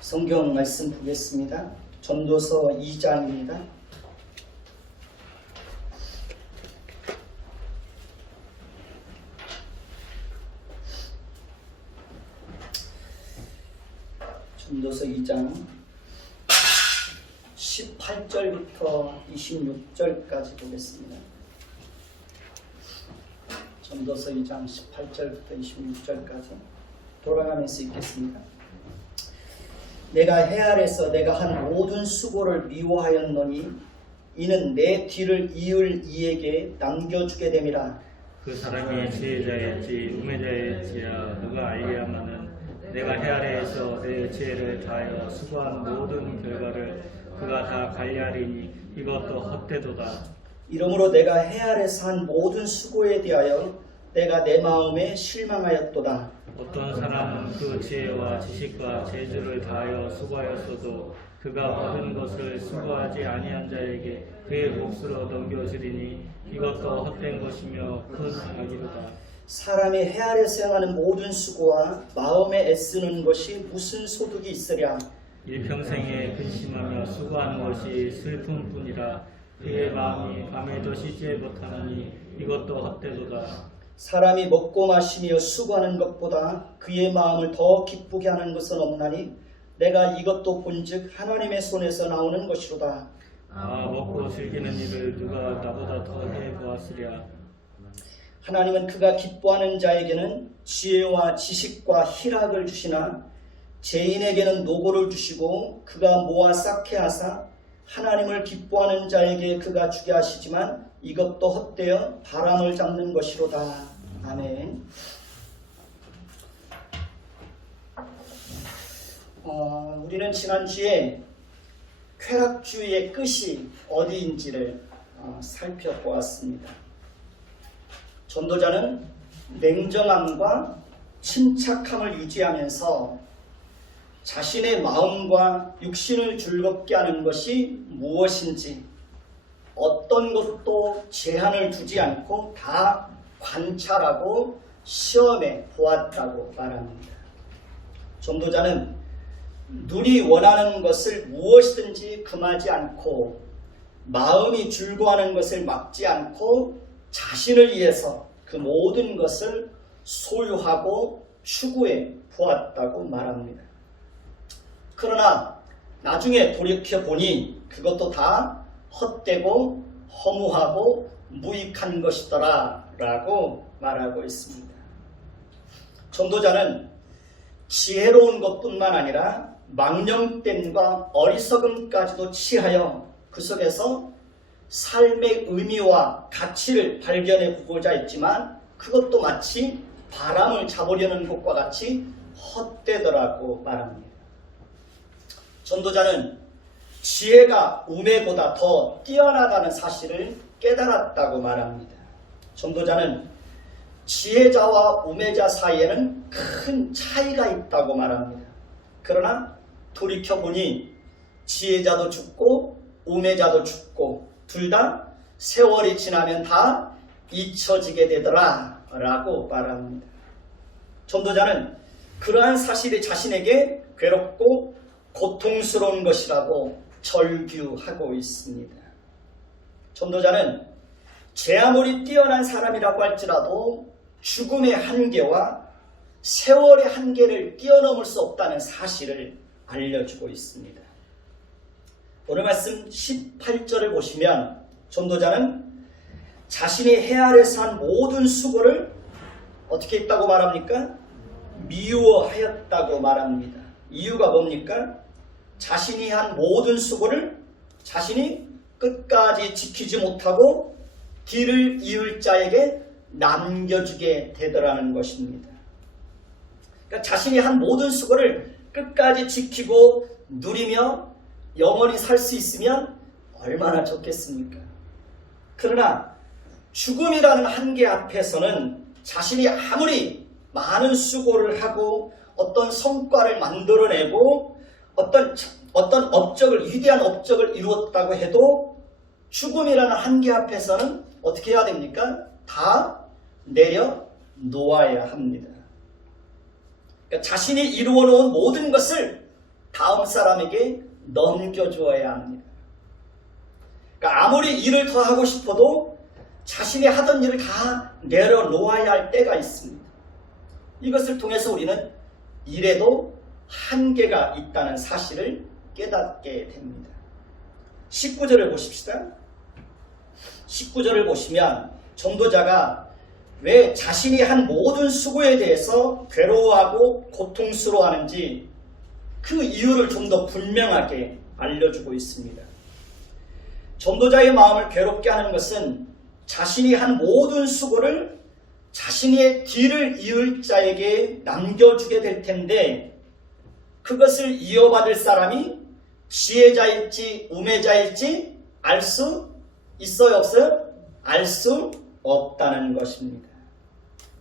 성경 말씀 보겠습니다. 전도서 2장입니다. 전도서 2장 18절부터 26절까지 보겠습니다. 전도서 2장 18절부터 26절까지 돌아가면서 읽겠습니다. 내가 해 아래서 내가 한 모든 수고를 미워하였노니 이는 내 뒤를 이을 이에게 남겨주게 됨이라. 그 사람이 지혜자였지 우매자였지야 누가 알리야마는 내가 해 아래에서 내 지혜를 다하여 수고한 모든 결과를 그가 다 관리하리니 이것도 헛되도다. 이러므로 내가 해 아래서 한 모든 수고에 대하여 내가 내 마음에 실망하였도다. 어떤 사람은 그 지혜와 지식과 재주를 다하여 수고하였어도 그가 모든 것을 수고하지 아니한 자에게 그의 몫으로 넘겨주리니 이것도 헛된 것이며 큰 악이로다. 사람이 해 아래서 행하는 모든 수고와 마음에 애쓰는 것이 무슨 소득이 있으랴. 일평생에 근심하며 수고하는 것이 슬픔뿐이라. 그의 마음이 밤에도 쉬지 못하느니 이것도 헛되도다. 사람이 먹고 마시며 수고하는 것보다 그의 마음을 더 기쁘게 하는 것은 없나니 내가 이것도 본즉 하나님의 손에서 나오는 것이로다. 먹고 즐기는 일을 누가 나보다 더 해보았으랴. 하나님은 그가 기뻐하는 자에게는 지혜와 지식과 희락을 주시나 죄인에게는 노고를 주시고 그가 모아 쌓게 하사 하나님을 기뻐하는 자에게 그가 주게 하시지만 이것도 헛되어 바람을 잡는 것이로다. 아멘. 우리는 지난주에 쾌락주의의 끝이 어디인지를 살펴보았습니다. 전도자는 냉정함과 침착함을 유지하면서 자신의 마음과 육신을 즐겁게 하는 것이 무엇인지 어떤 것도 제한을 두지 않고 다 관찰하고 시험해 보았다고 말합니다. 전도자는 눈이 원하는 것을 무엇이든지 금하지 않고 마음이 즐거워하는 것을 막지 않고 자신을 위해서 그 모든 것을 소유하고 추구해 보았다고 말합니다. 그러나 나중에 돌이켜보니 그것도 다 헛되고 허무하고 무익한 것이더라 라고 말하고 있습니다. 전도자는 지혜로운 것뿐만 아니라 망령됨과 어리석음까지도 취하여 그 속에서 삶의 의미와 가치를 발견해 보고자 했지만 그것도 마치 바람을 잡으려는 것과 같이 헛되더라고 말합니다. 전도자는 지혜가 우매보다 더 뛰어나다는 사실을 깨달았다고 말합니다. 전도자는 지혜자와 우매자 사이에는 큰 차이가 있다고 말합니다. 그러나 돌이켜보니 지혜자도 죽고 우매자도 죽고 둘 다 세월이 지나면 다 잊혀지게 되더라 라고 말합니다. 전도자는 그러한 사실이 자신에게 괴롭고 고통스러운 것이라고 절규하고 있습니다. 전도자는 제 아무리 뛰어난 사람이라고 할지라도 죽음의 한계와 세월의 한계를 뛰어넘을 수 없다는 사실을 알려주고 있습니다. 오늘 말씀 18절을 보시면 전도자는 자신이 해 아래서 한 모든 수고를 어떻게 했다고 말합니까? 미워하였다고 말합니다. 이유가 뭡니까? 자신이 한 모든 수고를 자신이 끝까지 지키지 못하고 뒤를 이을 자에게 남겨주게 되더라는 것입니다. 그러니까 자신이 한 모든 수고를 끝까지 지키고 누리며 영원히 살 수 있으면 얼마나 좋겠습니까? 그러나 죽음이라는 한계 앞에서는 자신이 아무리 많은 수고를 하고 어떤 성과를 만들어내고 어떤 업적을 위대한 업적을 이루었다고 해도 죽음이라는 한계 앞에서는 어떻게 해야 됩니까? 다 내려놓아야 합니다. 그러니까 자신이 이루어놓은 모든 것을 다 다음 사람에게 넘겨주어야 합니다. 그러니까 아무리 일을 더 하고 싶어도 자신이 하던 일을 다 내려놓아야 할 때가 있습니다. 이것을 통해서 우리는 일에도 한계가 있다는 사실을 깨닫게 됩니다. 19절을 보십시다. 19절을 보시면 전도자가 왜 자신이 한 모든 수고에 대해서 괴로워하고 고통스러워하는지 그 이유를 좀 더 분명하게 알려주고 있습니다. 전도자의 마음을 괴롭게 하는 것은 자신이 한 모든 수고를 자신의 뒤를 이을 자에게 남겨주게 될 텐데 그것을 이어받을 사람이 지혜자일지 우매자일지 알 수 있어요, 없어요? 알 수 없다는 것입니다.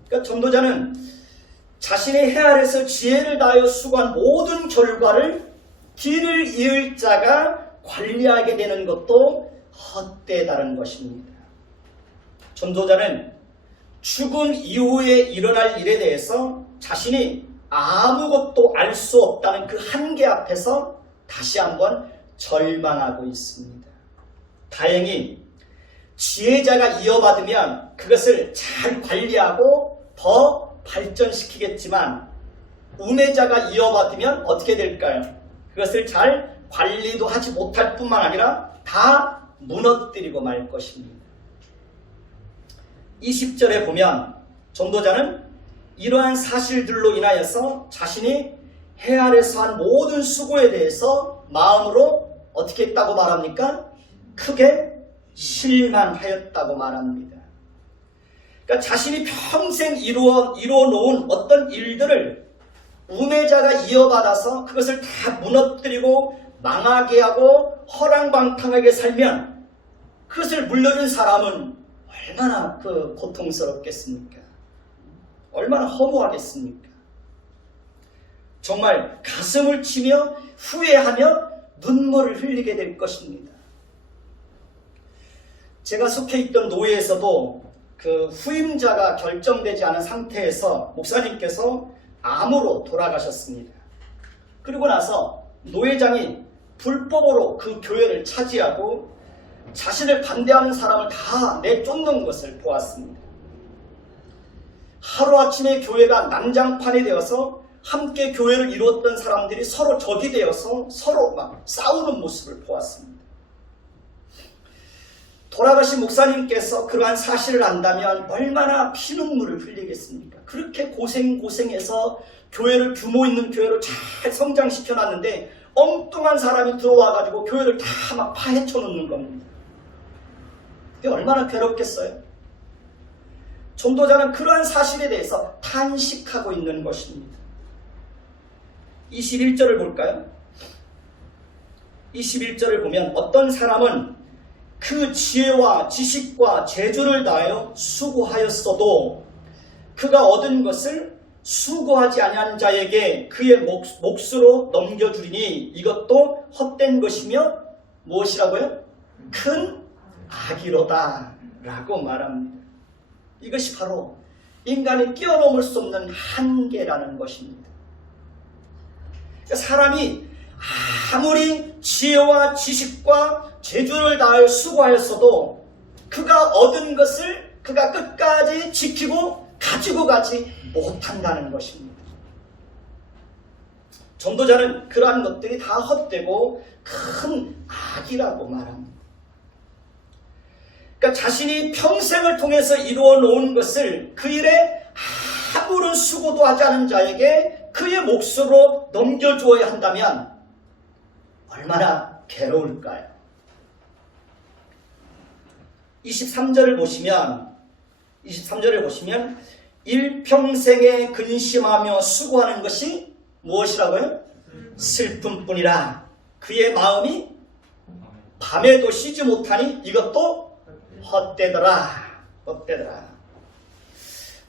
그러니까 전도자는 자신의 헤아려서 지혜를 다하여 수고한 모든 결과를 뒤를 이을 자가 관리하게 되는 것도 헛되다는 것입니다. 전도자는 죽음 이후에 일어날 일에 대해서 자신이 아무것도 알 수 없다는 그 한계 앞에서 다시 한번 절망하고 있습니다. 다행히 지혜자가 이어받으면 그것을 잘 관리하고 더 발전시키겠지만 우매자가 이어받으면 어떻게 될까요? 그것을 잘 관리도 하지 못할 뿐만 아니라 다 무너뜨리고 말 것입니다. 20절에 보면 전도자는 이러한 사실들로 인하여서 자신이 헤아려서 한 모든 수고에 대해서 마음으로 어떻게 했다고 말합니까? 크게 실망하였다고 말합니다. 그러니까 자신이 평생 이루어 놓은 어떤 일들을 우매자가 이어받아서 그것을 다 무너뜨리고 망하게 하고 허랑방탕하게 살면 그것을 물려준 사람은 얼마나 고통스럽겠습니까? 얼마나 허무하겠습니까? 정말 가슴을 치며 후회하며 눈물을 흘리게 될 것입니다. 제가 속해 있던 노예에서도 그 후임자가 결정되지 않은 상태에서 목사님께서 암으로 돌아가셨습니다. 그리고 나서 노회장이 불법으로 그 교회를 차지하고 자신을 반대하는 사람을 다 내쫓는 것을 보았습니다. 하루아침에 교회가 난장판이 되어서 함께 교회를 이루었던 사람들이 서로 적이 되어서 서로 막 싸우는 모습을 보았습니다. 돌아가신 목사님께서 그러한 사실을 안다면 얼마나 피눈물을 흘리겠습니까? 그렇게 고생해서 교회를 규모 있는 교회로 잘 성장시켜놨는데 엉뚱한 사람이 들어와가지고 교회를 다 막 파헤쳐 놓는 겁니다. 그게 얼마나 괴롭겠어요? 전도자는 그러한 사실에 대해서 탄식하고 있는 것입니다. 21절을 볼까요? 21절을 보면 어떤 사람은 그 지혜와 지식과 재주를 다하여 수고하였어도 그가 얻은 것을 수고하지 아니한 자에게 그의 몫으로 넘겨주리니 이것도 헛된 것이며 무엇이라고요? 큰 악이로다 라고 말합니다. 이것이 바로 인간이 뛰어넘을 수 없는 한계라는 것입니다. 사람이 아무리 지혜와 지식과 재주를 다하여 수고하였어도 그가 얻은 것을 그가 끝까지 지키고 가지고 가지 못한다는 것입니다. 전도자는 그러한 것들이 다 헛되고 큰 악이라고 말합니다. 그러니까 자신이 평생을 통해서 이루어 놓은 것을 그 일에 아무런 수고도 하지 않은 자에게 그의 몫으로 넘겨주어야 한다면 얼마나 괴로울까요? 23절을 보시면 일평생에 근심하며 수고하는 것이 무엇이라고요? 슬픔뿐이라 그의 마음이 밤에도 쉬지 못하니 이것도 헛되더라.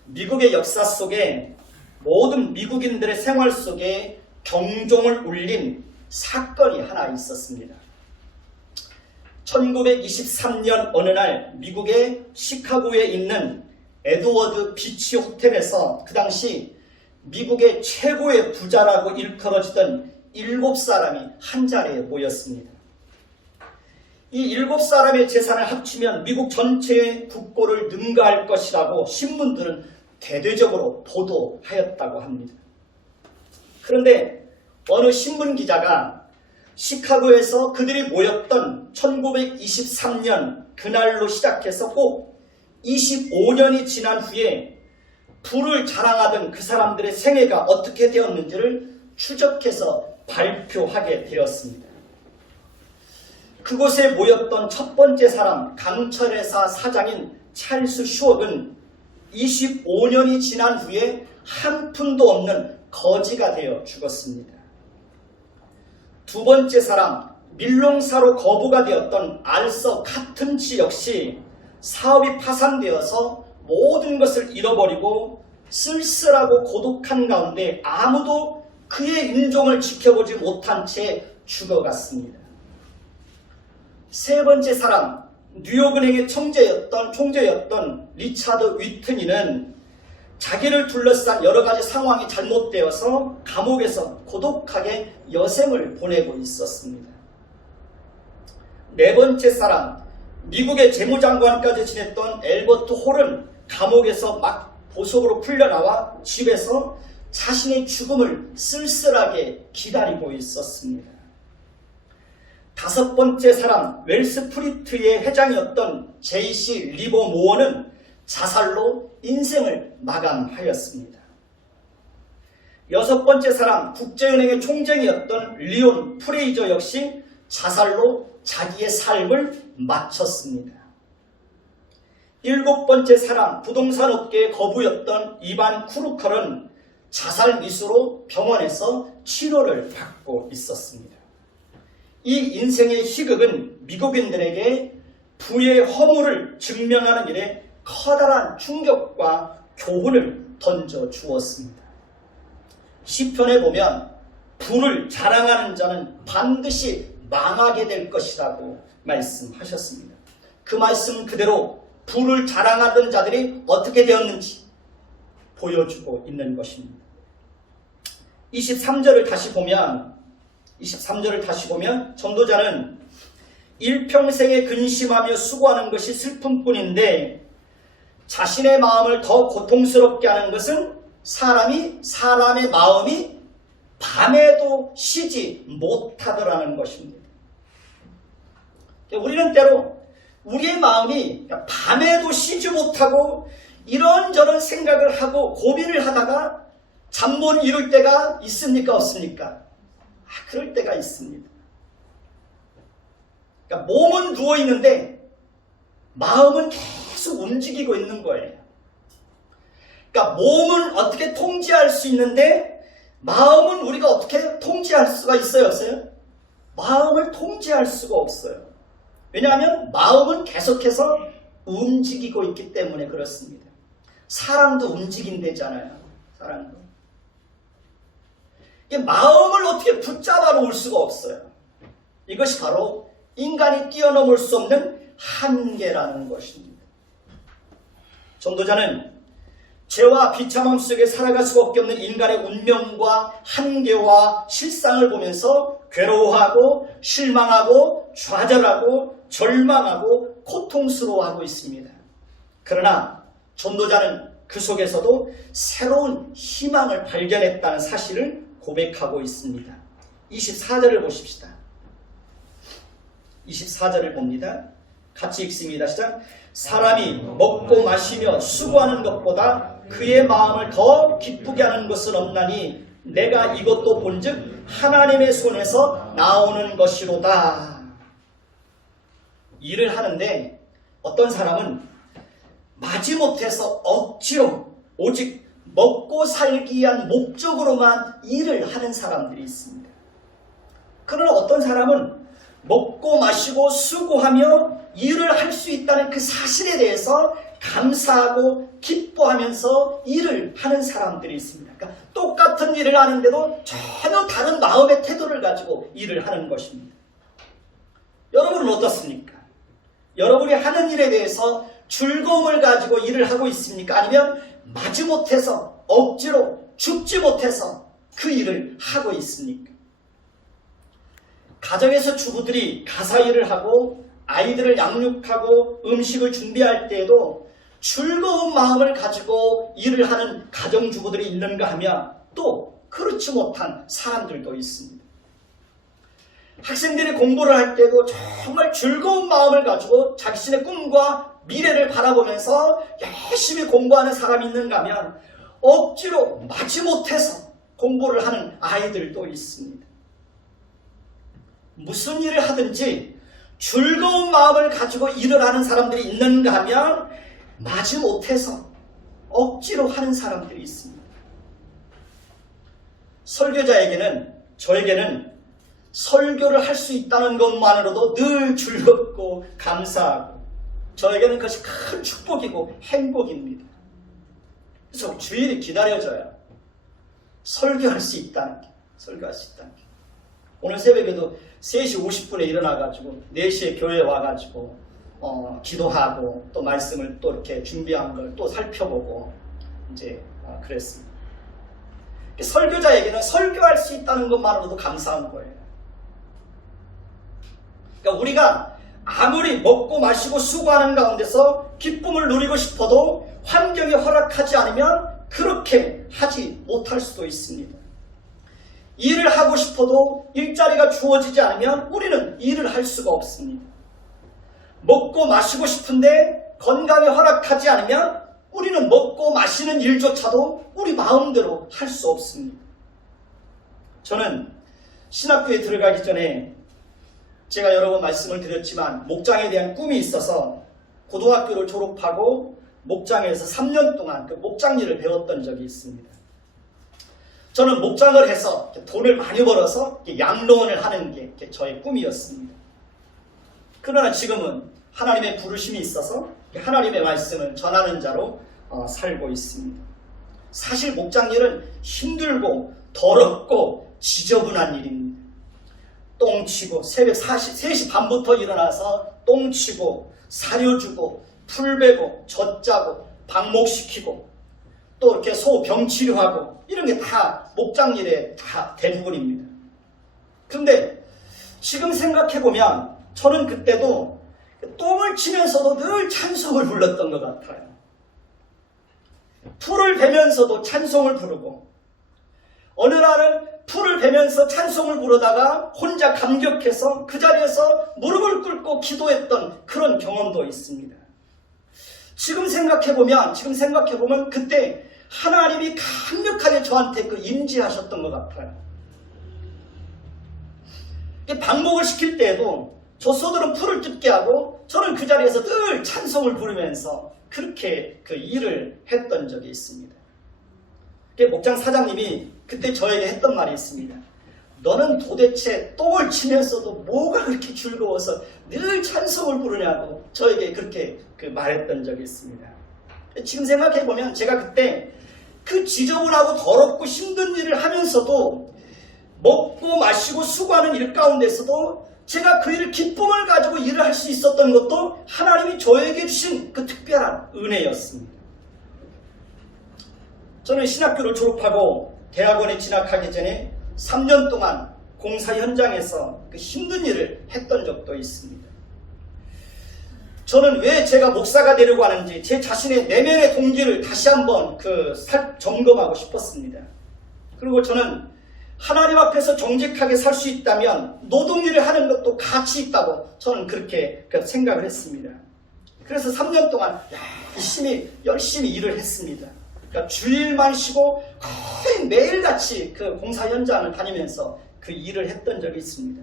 미국의 역사 속에 모든 미국인들의 생활 속에 경종을 울린 사건이 하나 있었습니다. 1923년 어느 날 미국의 시카고에 있는 에드워드 비치 호텔에서 그 당시 미국의 최고의 부자라고 일컬어지던 7사람이 한자리에 모였습니다. 이 7사람의 재산을 합치면 미국 전체의 국고를 능가할 것이라고 신문들은 대대적으로 보도하였다고 합니다. 그런데 어느 신문 기자가 시카고에서 그들이 모였던 1923년 그날로 시작해서 꼭 25년이 지난 후에 부를 자랑하던 그 사람들의 생애가 어떻게 되었는지를 추적해서 발표하게 되었습니다. 그곳에 모였던 첫 번째 사람, 강철회사 사장인 찰스 슈업은 25년이 지난 후에 한 푼도 없는 거지가 되어 죽었습니다. 두 번째 사람, 밀농사로 거부가 되었던 알서 카튼치 역시 사업이 파산되어서 모든 것을 잃어버리고 쓸쓸하고 고독한 가운데 아무도 그의 인종을 지켜보지 못한 채 죽어갔습니다. 세 번째 사람, 뉴욕은행의 총재였던 리차드 위트니는 자기를 둘러싼 여러 가지 상황이 잘못되어서 감옥에서 고독하게 여생을 보내고 있었습니다. 네 번째 사람, 미국의 재무장관까지 지냈던 엘버트 홀은 감옥에서 막 보석으로 풀려나와 집에서 자신의 죽음을 쓸쓸하게 기다리고 있었습니다. 다섯 번째 사람, 웰스프리트의 회장이었던 제이씨 리버모어는 자살로 인생을 마감하였습니다. 여섯 번째 사람, 국제은행의 총재이었던 리온 프레이저 역시 자살로 자기의 삶을 마쳤습니다. 일곱 번째 사람, 부동산 업계의 거부였던 이반 쿠루컬은 자살 미수로 병원에서 치료를 받고 있었습니다. 이 인생의 희극은 미국인들에게 부의 허물을 증명하는 일에 커다란 충격과 교훈을 던져주었습니다. 시편에 보면 부를 자랑하는 자는 반드시 망하게 될 것이라고 말씀하셨습니다. 그 말씀 그대로 부를 자랑하던 자들이 어떻게 되었는지 보여주고 있는 것입니다. 23절을 다시 보면 전도자는 일평생에 근심하며 수고하는 것이 슬픔뿐인데 자신의 마음을 더 고통스럽게 하는 것은 사람의 마음이 밤에도 쉬지 못하더라는 것입니다. 우리는 때로 우리의 마음이 밤에도 쉬지 못하고 이런저런 생각을 하고 고민을 하다가 잠 못 이룰 때가 있습니까? 없습니까? 그럴 때가 있습니다. 그러니까 몸은 누워있는데 마음은 계속 움직이고 있는 거예요. 그러니까 몸은 어떻게 통제할 수 있는데 마음은 우리가 어떻게 통제할 수가 있어요? 없어요? 마음을 통제할 수가 없어요. 왜냐하면 마음은 계속해서 움직이고 있기 때문에 그렇습니다. 사람도 움직인대잖아요. 사람도. 마음을 어떻게 붙잡아 놓을 수가 없어요. 이것이 바로 인간이 뛰어넘을 수 없는 한계라는 것입니다. 전도자는 죄와 비참함 속에 살아갈 수밖에 없는 인간의 운명과 한계와 실상을 보면서 괴로워하고 실망하고 좌절하고 절망하고 고통스러워하고 있습니다. 그러나 전도자는 그 속에서도 새로운 희망을 발견했다는 사실을 고백하고 있습니다. 24절을 보십시다. 24절을 봅니다. 같이 읽습니다. 시작. 사람이 먹고 마시며 수고하는 것보다 그의 마음을 더 기쁘게 하는 것은 없나니 내가 이것도 본즉 하나님의 손에서 나오는 것이로다. 일을 하는데 어떤 사람은 마지못해서 억지로 오직 먹고 살기 위한 목적으로만 일을 하는 사람들이 있습니다. 그러나 어떤 사람은 먹고 마시고 수고하며 일을 할 수 있다는 그 사실에 대해서 감사하고 기뻐하면서 일을 하는 사람들이 있습니다. 그러니까 똑같은 일을 하는데도 전혀 다른 마음의 태도를 가지고 일을 하는 것입니다. 여러분은 어떻습니까? 여러분이 하는 일에 대해서 즐거움을 가지고 일을 하고 있습니까? 아니면 마지못해서 억지로 죽지 못해서 그 일을 하고 있습니까? 가정에서 주부들이 가사 일을 하고 아이들을 양육하고 음식을 준비할 때에도 즐거운 마음을 가지고 일을 하는 가정주부들이 있는가 하면 또 그렇지 못한 사람들도 있습니다. 학생들이 공부를 할 때도 정말 즐거운 마음을 가지고 자신의 꿈과 미래를 바라보면서 열심히 공부하는 사람이 있는가 하면 억지로 마지못해서 공부를 하는 아이들도 있습니다. 무슨 일을 하든지 즐거운 마음을 가지고 일을 하는 사람들이 있는가 하면 마지못해서 억지로 하는 사람들이 있습니다. 설교자에게는, 저에게는 설교를 할 수 있다는 것만으로도 늘 즐겁고 감사하고 저에게는 그것이 큰 축복이고 행복입니다. 그래서 주일이 기다려져요. 설교할 수 있다는 게, 설교할 수 있다는 게. 오늘 새벽에도 3시 50분에 일어나가지고 4시에 교회에 와가지고 기도하고 또 말씀을 또 이렇게 준비한 걸 또 살펴보고 이제 그랬습니다. 설교자에게는 설교할 수 있다는 것만으로도 감사한 거예요. 그러니까 우리가 아무리 먹고 마시고 수고하는 가운데서 기쁨을 누리고 싶어도 환경이 허락하지 않으면 그렇게 하지 못할 수도 있습니다. 일을 하고 싶어도 일자리가 주어지지 않으면 우리는 일을 할 수가 없습니다. 먹고 마시고 싶은데 건강이 허락하지 않으면 우리는 먹고 마시는 일조차도 우리 마음대로 할 수 없습니다. 저는 신학교에 들어가기 전에 제가 여러 번 말씀을 드렸지만 목장에 대한 꿈이 있어서 고등학교를 졸업하고 목장에서 3년 동안 그 목장 일을 배웠던 적이 있습니다. 저는 목장을 해서 돈을 많이 벌어서 양로원을 하는 게 저의 꿈이었습니다. 그러나 지금은 하나님의 부르심이 있어서 하나님의 말씀을 전하는 자로 살고 있습니다. 사실 목장 일은 힘들고 더럽고 지저분한 일입니다. 똥치고 새벽 3시 반부터 일어나서 똥치고 사료주고 풀베고 젖짜고 방목시키고 또 이렇게 소 병치료하고 이런 게 다 목장 일의 다 대부분입니다. 그런데 지금 생각해보면 저는 그때도 똥을 치면서도 늘 찬송을 불렀던 것 같아요. 풀을 베면서도 찬송을 부르고 어느 날은 풀을 베면서 찬송을 부르다가 혼자 감격해서 그 자리에서 무릎을 꿇고 기도했던 그런 경험도 있습니다. 지금 생각해보면 그때 하나님이 강력하게 저한테 임재하셨던 것 같아요. 방목을 시킬 때에도 조소들은 풀을 뜯게 하고 저는 그 자리에서 늘 찬송을 부르면서 그렇게 그 일을 했던 적이 있습니다. 목장 사장님이 그때 저에게 했던 말이 있습니다. 너는 도대체 똥을 치면서도 뭐가 그렇게 즐거워서 늘 찬송을 부르냐고 저에게 그렇게 말했던 적이 있습니다. 지금 생각해보면 제가 그때 그 지저분하고 더럽고 힘든 일을 하면서도 먹고 마시고 수고하는 일 가운데서도 제가 그 일을 기쁨을 가지고 일을 할 수 있었던 것도 하나님이 저에게 주신 그 특별한 은혜였습니다. 저는 신학교를 졸업하고 대학원에 진학하기 전에 3년 동안 공사 현장에서 그 힘든 일을 했던 적도 있습니다. 저는 왜 제가 목사가 되려고 하는지 제 자신의 내면의 동기를 다시 한번 점검하고 싶었습니다. 그리고 저는 하나님 앞에서 정직하게 살 수 있다면 노동일을 하는 것도 가치 있다고 저는 그렇게 생각을 했습니다. 그래서 3년 동안 열심히 일을 했습니다. 그러니까 주일만 쉬고 거의 매일같이 그 공사 현장을 다니면서 그 일을 했던 적이 있습니다.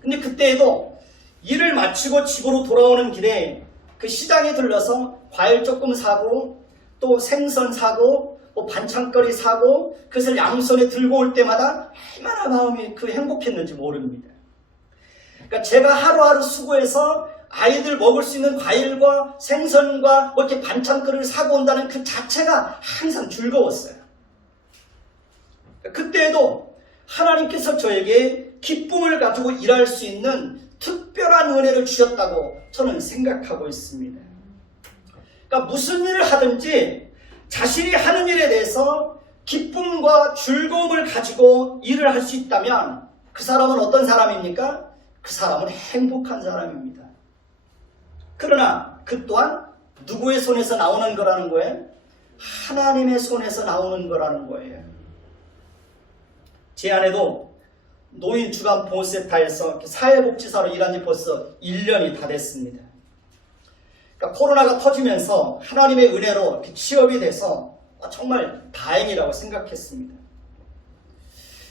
근데 그때에도 일을 마치고 집으로 돌아오는 길에 그 시장에 들러서 과일 조금 사고 또 생선 사고 뭐 반찬거리 사고 그것을 양손에 들고 올 때마다 얼마나 마음이 행복했는지 모릅니다. 그러니까 제가 하루하루 수고해서 아이들 먹을 수 있는 과일과 생선과 뭐 이렇게 반찬거리를 사고 온다는 그 자체가 항상 즐거웠어요. 그때에도 하나님께서 저에게 기쁨을 가지고 일할 수 있는 특별한 은혜를 주셨다고 저는 생각하고 있습니다. 그러니까 무슨 일을 하든지 자신이 하는 일에 대해서 기쁨과 즐거움을 가지고 일을 할 수 있다면 그 사람은 어떤 사람입니까? 그 사람은 행복한 사람입니다. 그러나 그 또한 누구의 손에서 나오는 거라는 거예요? 하나님의 손에서 나오는 거라는 거예요. 제 아내도 노인 주간 보호센터에서 사회복지사로 일한 지 벌써 1년이 다 됐습니다. 그러니까 코로나가 터지면서 하나님의 은혜로 취업이 돼서 정말 다행이라고 생각했습니다.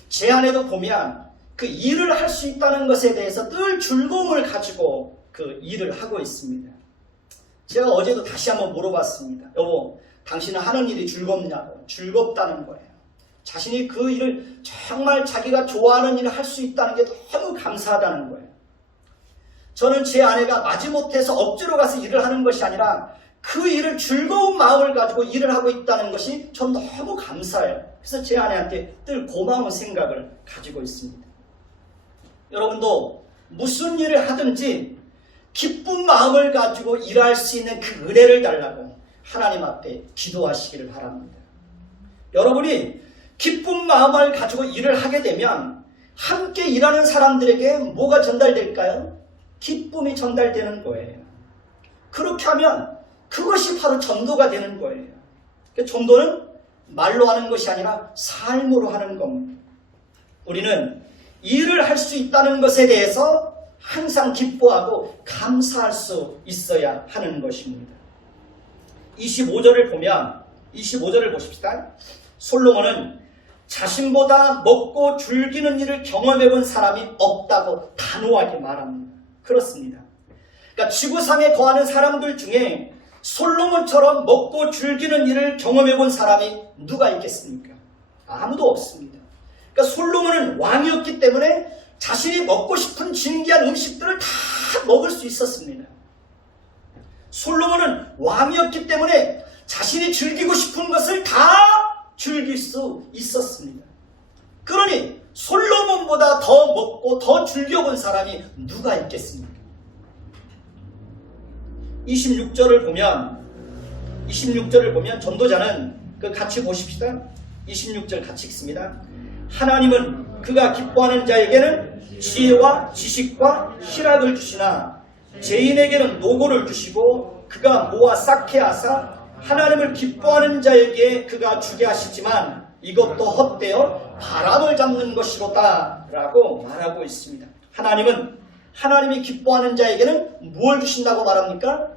제 아내도 보면 그 일을 할 수 있다는 것에 대해서 늘 즐거움을 가지고 그 일을 하고 있습니다. 제가 어제도 다시 한번 물어봤습니다. 여보, 당신은 하는 일이 즐겁냐고. 즐겁다는 거예요. 자신이 그 일을 정말 자기가 좋아하는 일을 할 수 있다는 게 너무 감사하다는 거예요. 저는 제 아내가 마지못해서 억지로 가서 일을 하는 것이 아니라 그 일을 즐거운 마음을 가지고 일을 하고 있다는 것이 전 너무 감사해요. 그래서 제 아내한테 늘 고마운 생각을 가지고 있습니다. 여러분도 무슨 일을 하든지 기쁜 마음을 가지고 일할 수 있는 그 은혜를 달라고 하나님 앞에 기도하시기를 바랍니다. 여러분이 기쁜 마음을 가지고 일을 하게 되면 함께 일하는 사람들에게 뭐가 전달될까요? 기쁨이 전달되는 거예요. 그렇게 하면 그것이 바로 전도가 되는 거예요. 전도는 말로 하는 것이 아니라 삶으로 하는 겁니다. 우리는 일을 할 수 있다는 것에 대해서 항상 기뻐하고 감사할 수 있어야 하는 것입니다. 25절을 보십시다. 솔로몬은 자신보다 먹고 즐기는 일을 경험해 본 사람이 없다고 단호하게 말합니다. 그렇습니다. 그러니까 지구상에 거하는 사람들 중에 솔로몬처럼 먹고 즐기는 일을 경험해 본 사람이 누가 있겠습니까? 아무도 없습니다. 그러니까 솔로몬은 왕이었기 때문에 자신이 먹고 싶은 진귀한 음식들을 다 먹을 수 있었습니다. 솔로몬은 왕이었기 때문에 자신이 즐기고 싶은 것을 다 즐길 수 있었습니다. 그러니 솔로몬보다 더 먹고 더 즐겨본 사람이 누가 있겠습니까? 26절을 보면 전도자는 같이 보십시다. 26절 같이 읽습니다. 하나님은 그가 기뻐하는 자에게는 지혜와 지식과 희락을 주시나 죄인에게는 노고를 주시고 그가 모아 쌓게 하사 하나님을 기뻐하는 자에게 그가 주게 하시지만 이것도 헛되어 바람을 잡는 것이로다 라고 말하고 있습니다. 하나님은 하나님이 기뻐하는 자에게는 무엇을 주신다고 말합니까?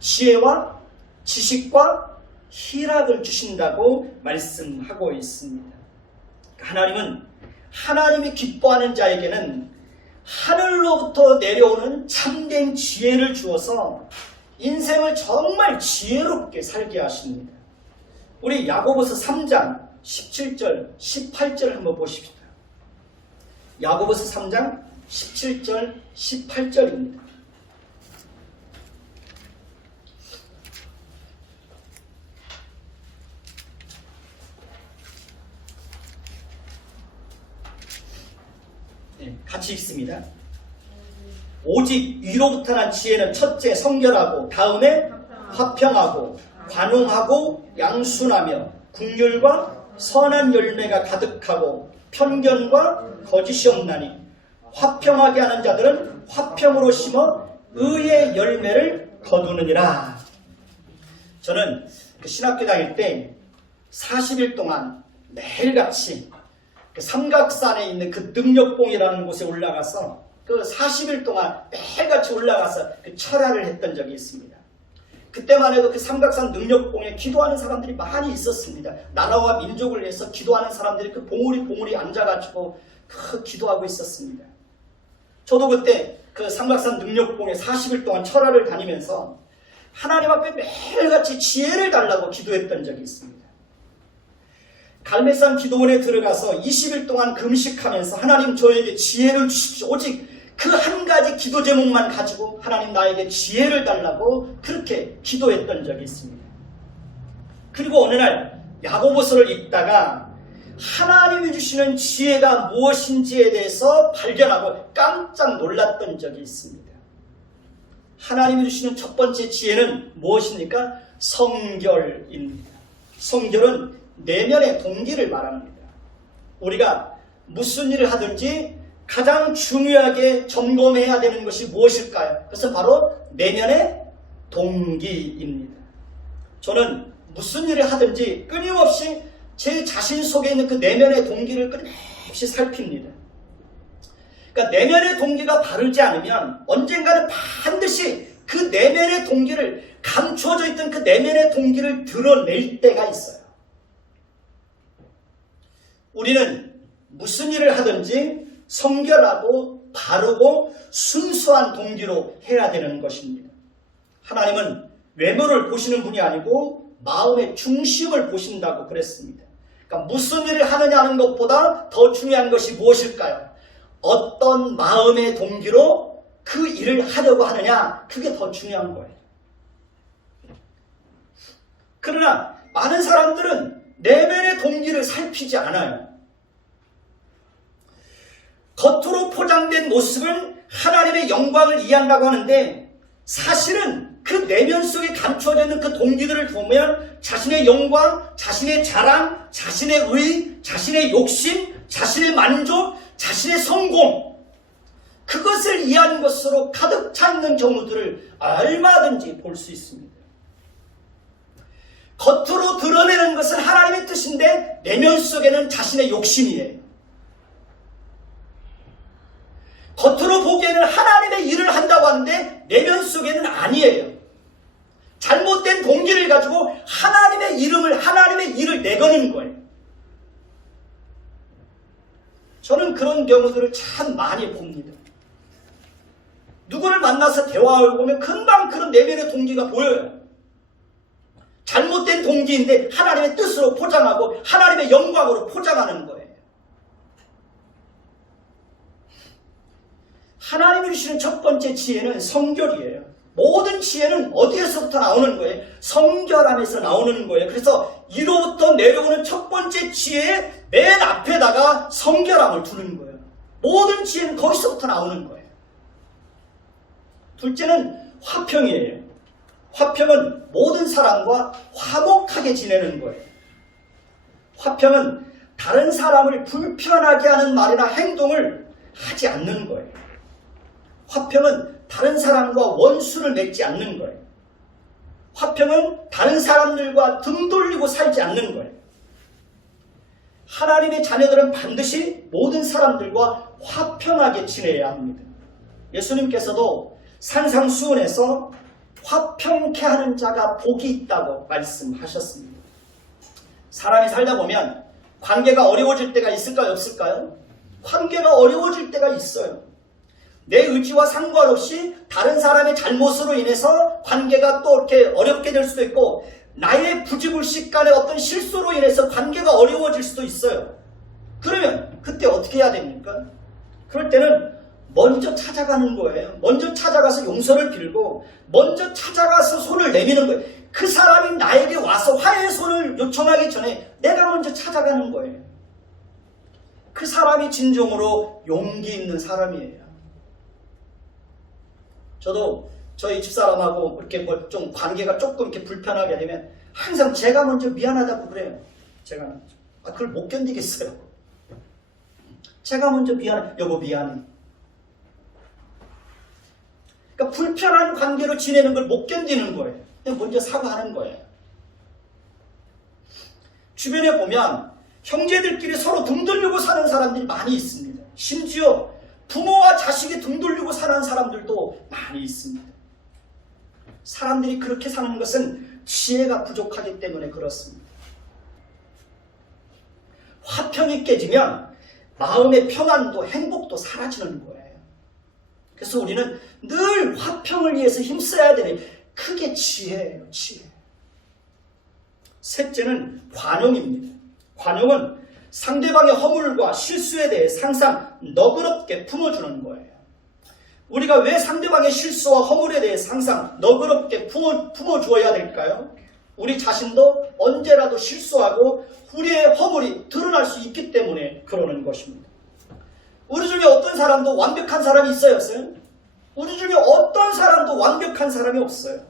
지혜와 지식과 희락을 주신다고 말씀하고 있습니다. 하나님은 하나님이 기뻐하는 자에게는 하늘로부터 내려오는 참된 지혜를 주어서 인생을 정말 지혜롭게 살게 하십니다. 우리 야고보서 3장 17절, 18절 한번 보십시다. 야고보서 3장 17절, 18절입니다. 같이 읽습니다. 오직 위로부터 난 지혜는 첫째 성결하고 다음에 화평하고 관용하고 양순하며 긍휼과 선한 열매가 가득하고 편견과 거짓이 없나니 화평하게 하는 자들은 화평으로 심어 의의 열매를 거두느니라. 저는 신학교 다닐 때 40일 동안 매일같이 삼각산에 있는 그 능력봉이라는 곳에 올라가서 그 40일 동안 매일같이 올라가서 철야를 했던 적이 있습니다. 그때만 해도 그 삼각산 능력봉에 기도하는 사람들이 많이 있었습니다. 나라와 민족을 위해서 기도하는 사람들이 그 봉우리 앉아가지고 기도하고 있었습니다. 저도 그때 그 삼각산 능력봉에 40일 동안 철야를 다니면서 하나님 앞에 매일같이 지혜를 달라고 기도했던 적이 있습니다. 갈매산 기도원에 들어가서 20일 동안 금식하면서 하나님 저에게 지혜를 주십시오. 오직 그 한 가지 기도 제목만 가지고 하나님 나에게 지혜를 달라고 그렇게 기도했던 적이 있습니다. 그리고 어느 날 야고보서를 읽다가 하나님이 주시는 지혜가 무엇인지에 대해서 발견하고 깜짝 놀랐던 적이 있습니다. 하나님이 주시는 첫 번째 지혜는 무엇입니까? 성결입니다. 성결은 내면의 동기를 말합니다. 우리가 무슨 일을 하든지 가장 중요하게 점검해야 되는 것이 무엇일까요? 그것은 바로 내면의 동기입니다. 저는 무슨 일을 하든지 끊임없이 제 자신 속에 있는 그 내면의 동기를 끊임없이 살핍니다. 그러니까 내면의 동기가 바르지 않으면 언젠가는 반드시 그 내면의 동기를, 감추어져 있던 그 내면의 동기를 드러낼 때가 있어요. 우리는 무슨 일을 하든지 성결하고 바르고 순수한 동기로 해야 되는 것입니다. 하나님은 외모를 보시는 분이 아니고 마음의 중심을 보신다고 그랬습니다. 그러니까 무슨 일을 하느냐 하는 것보다 더 중요한 것이 무엇일까요? 어떤 마음의 동기로 그 일을 하려고 하느냐, 그게 더 중요한 거예요. 그러나 많은 사람들은 내면의 동기를 살피지 않아요. 겉으로 포장된 모습은 하나님의 영광을 이해한다고 하는데, 사실은 그 내면 속에 감춰져 있는 그 동기들을 보면 자신의 영광, 자신의 자랑, 자신의 의, 자신의 욕심, 자신의 만족, 자신의 성공, 그것을 이해하는 것으로 가득 차 있는 경우들을 얼마든지 볼 수 있습니다. 겉으로 드러내는 것은 하나님의 뜻인데 내면 속에는 자신의 욕심이에요. 겉으로 보기에는 하나님의 일을 한다고 하는데 내면 속에는 아니에요. 잘못된 동기를 가지고 하나님의 이름을, 하나님의 일을 내거는 거예요. 저는 그런 경우들을 참 많이 봅니다. 누구를 만나서 대화하고 보면 금방 그런 내면의 동기가 보여요. 잘못된 동기인데 하나님의 뜻으로 포장하고 하나님의 영광으로 포장하는 거예요. 하나님이 주시는 첫 번째 지혜는 성결이에요. 모든 지혜는 어디에서부터 나오는 거예요? 성결함에서 나오는 거예요. 그래서 이로부터 내려오는 첫 번째 지혜의 맨 앞에다가 성결함을 두는 거예요. 모든 지혜는 거기서부터 나오는 거예요. 둘째는 화평이에요. 화평은 모든 사람과 화목하게 지내는 거예요. 화평은 다른 사람을 불편하게 하는 말이나 행동을 하지 않는 거예요. 화평은 다른 사람과 원수를 맺지 않는 거예요. 화평은 다른 사람들과 등 돌리고 살지 않는 거예요. 하나님의 자녀들은 반드시 모든 사람들과 화평하게 지내야 합니다. 예수님께서도 산상수훈에서 화평케 하는 자가 복이 있다고 말씀하셨습니다. 사람이 살다 보면 관계가 어려워질 때가 있을까요? 없을까요? 관계가 어려워질 때가 있어요. 내 의지와 상관없이 다른 사람의 잘못으로 인해서 관계가 또 이렇게 어렵게 될 수도 있고, 나의 부지불식간의 어떤 실수로 인해서 관계가 어려워질 수도 있어요. 그러면 그때 어떻게 해야 됩니까? 그럴 때는 먼저 찾아가는 거예요. 먼저 찾아가서 용서를 빌고 먼저 찾아가서 손을 내미는 거예요. 그 사람이 나에게 와서 화해의 손을 요청하기 전에 내가 먼저 찾아가는 거예요. 그 사람이 진정으로 용기 있는 사람이에요. 저도 저희 집사람하고 이렇게 뭐 좀 관계가 조금 이렇게 불편하게 되면 항상 제가 먼저 미안하다고 그래요. 제가 그걸 못 견디겠어요. 제가 먼저 여보 미안해. 그러니까 불편한 관계로 지내는 걸 못 견디는 거예요. 그냥 먼저 사과하는 거예요. 주변에 보면 형제들끼리 서로 등 돌리고 사는 사람들이 많이 있습니다. 심지어 부모와 자식이 등 돌리고 사는 사람들도 많이 있습니다. 사람들이 그렇게 사는 것은 지혜가 부족하기 때문에 그렇습니다. 화평이 깨지면 마음의 평안도 행복도 사라지는 거예요. 그래서 우리는 늘 화평을 위해서 힘써야 되는, 그게 지혜예요. 지혜. 셋째는 관용입니다. 관용은 상대방의 허물과 실수에 대해 항상 너그럽게 품어주는 거예요. 우리가 왜 상대방의 실수와 허물에 대해 항상 너그럽게 품어주어야 될까요? 우리 자신도 언제라도 실수하고 우리의 허물이 드러날 수 있기 때문에 그러는 것입니다. 우리 중에 어떤 사람도 완벽한 사람이 있어요? 없어요? 우리 중에 어떤 사람도 완벽한 사람이 없어요.